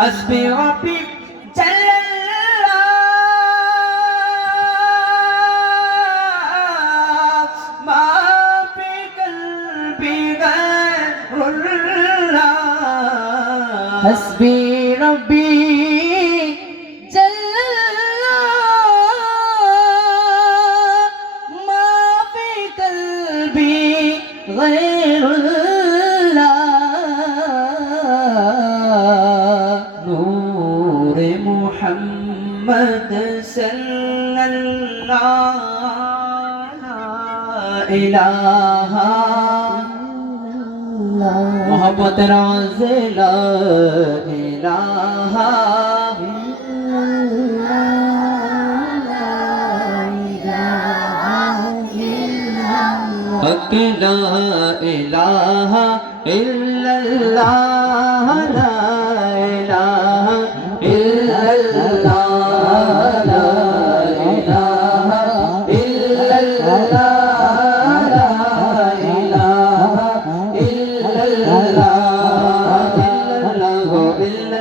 हस्बी रब्बी मा फी क़ल्बी गैरुल्लाह हस्बी रब्बी नूर मुहम्मद सल्लल्लाहु इलाहा मोहब्बत राज़े ला इलाहा हक ला इलाहा इल्लल्लाह ला इलाहा इल्लल्लाह ला इलाहा इल्लल्लाह ला इलाहा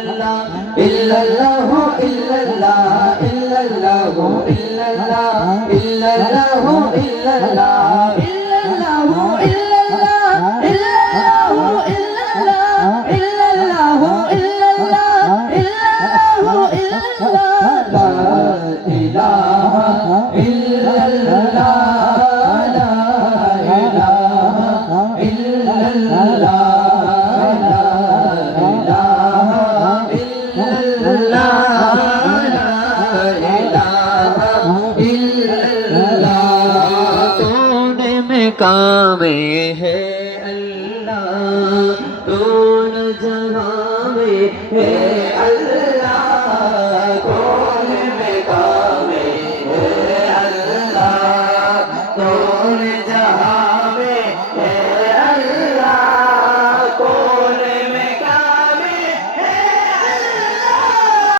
इल्लल्लाह इल्लल्लाह इल्लल्लाह इल्लल्लाह इल्लल्लाह इल्लल्लाह इल्लल्लाह कामे है अल्लाह, दोनों जहां में है अल्लाह।